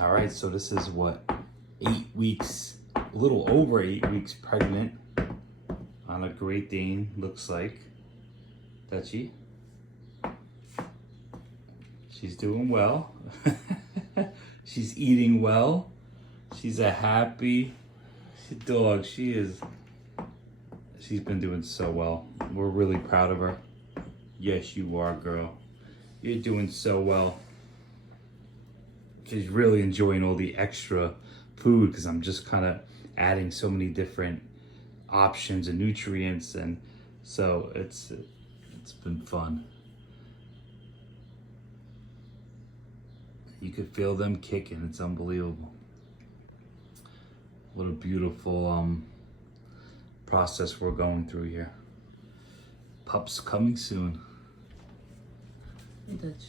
All right, so this is what, 8 weeks, a little over 8 weeks pregnant on a Great Dane, looks like. Dutchie. She's doing well. She's eating well. She's a happy dog. She's been doing so well. We're really proud of her. Yes, you are, girl. You're doing so well. She's really enjoying all the extra food because I'm just kind of adding so many different options and nutrients, and so it's been fun. You could feel them kicking. It's unbelievable. What a beautiful process we're going through here. Pups coming soon. Hey, Dutch.